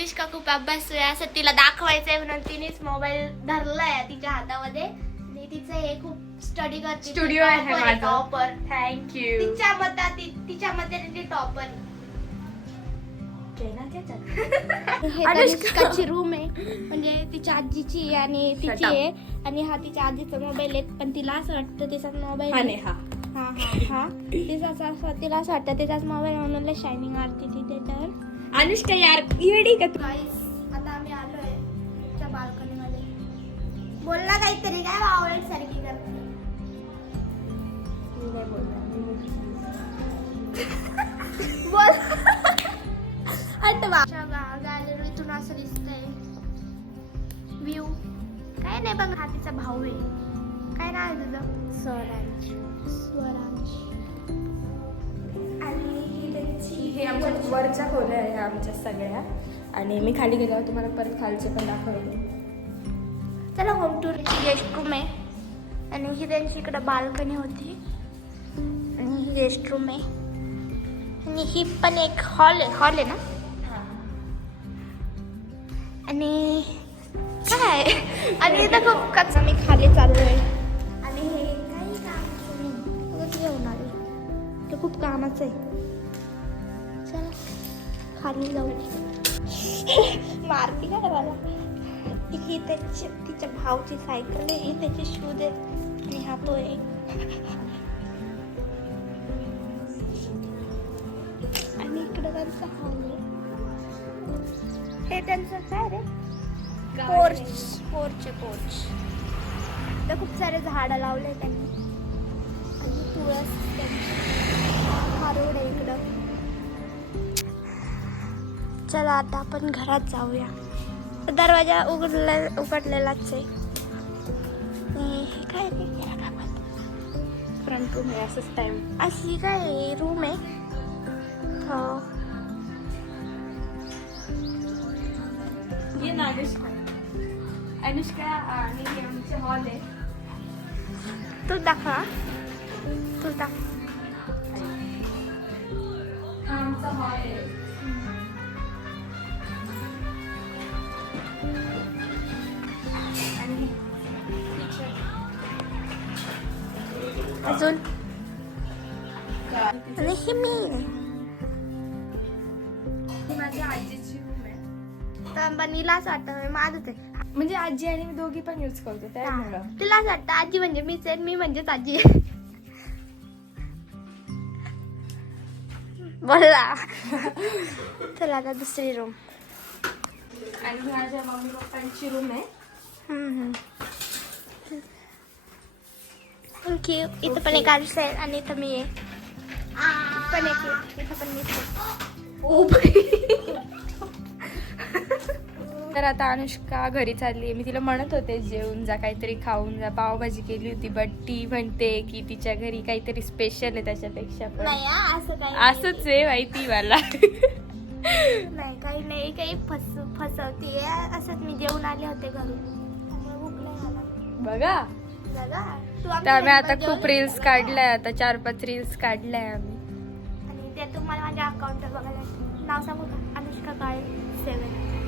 अनुष्का खूप अभ्यास आहे असं तिला दाखवायचंय म्हणून तिनेच मोबाईल धरलाय तिच्या हातामध्ये. आणि तिचं हे खूप स्टडी करते. स्टुडिओ आहे माझा. टॉपर थँक्यू तिच्या मतात तिच्या मते ती टॉपर अनुष्काची रूम आहे. म्हणजे तिच्या आजीची आहे आणि तिची Shut up. आहे. आणि हा तिच्या आजीचा मोबाईल आहे. पण तिला असं वाटतं तिचा मोबाईल हा नेहा हा. हा हा तिचा असं तिला असं वाटतं तिचाच मोबाईल म्हणून शायनिंग मारते ती त्याच्यावर अनुष्का यार येडी का तू? गाईस आता आम्ही आलोय त्या बाल्कनी मध्ये. बोल ना काहीतरी काय आवडेल सारखी करते? बोल. हट बा गॅलरीतून असं दिसतंय. व्ह्यू काय नाही बघ हा तिचा भाऊ आहे. काय नाव आहे तुझं? स्वरांश. स्वरांश. वरच्या खोल्या आहे ह्या आमच्या सगळ्या. आणि मी खाली गेल्यावर तुम्हाला परत खालचे पण दाखवते. चला होम टूर गेस्ट रूम आहे. आणि ही त्यांची इकडं बाल्कनी होती. आणि ही गेस्ट रूम आहे. आणि ही पण एक हॉल आहे. हॉल आहे ना? आणि काय? आणि इथं खूप कच्चा मी खाली चाललो आहे आणि हे काही उगाच येऊन आले. ते खूप कामाचं आहे. चला खाली जाऊ मारती का मला ही त्याची तिच्या भाऊची सायकल आहे. ही त्याचे शूज आहे आणि हा तो आहे. आणि इकडे त्यांचा हॉल हे त्यांचं काय रे? पोर्च पोर्च पोर्च तर खूप सारे झाडं लावले त्यांनी. आणि तुळस त्यांची. हा रोड आहे इकडं. चला आता आपण घरात जाऊया. दरवाजा उघडले उघडलेलाच आहे. हे काय? फ्रंट रूम आहे असंच टाइम अशी काय रूम आहे. हो. ये ना अनुष्का. अनुष्का आणि आमचे हॉल आहे. तू दाखवा. तू दाखव. आमचा हॉल आहे. अजून? आणि हे मी. माझ्या आजीची बनीलाच वाटतं माझंच आहे. म्हणजे आजी आणि मी दोघी पण यूज करतो. त्यामुळं तिलाच वाटतं आजी म्हणजे मीच आहे मी म्हणजेच आजी बोलला. चला आता दुसरी रूम आणि माझ्या मम्मी पप्पांची रूम आहे. थँक्यू इथं पण एक आरसा आहे आणि इथं मी आहे पण एक आहे. इथं पण आहे. तर आता अनुष्का घरी चालली आहे. मी तिला म्हणत होते जेवून जा काहीतरी खाऊन जा. पावभाजी केली होती बट ती म्हणते की तिच्या घरी काहीतरी स्पेशल आहे त्याच्यापेक्षा पण. नाही हा, असं काही असंच आहे माहिती मला. नाही काही नाही काही फस फसवते असंच मी जेवून आले होते घरून. त्यामुळे भूक नाही मला बघा. तर आम्ही आता खूप? रील्स काढल्या आता चार पाच रील्स काढल्या आम्ही. आणि ते तुम्हाला माझ्या अकाउंटवर बघायला नाव सांगू का? अनुष्का काळे सेवन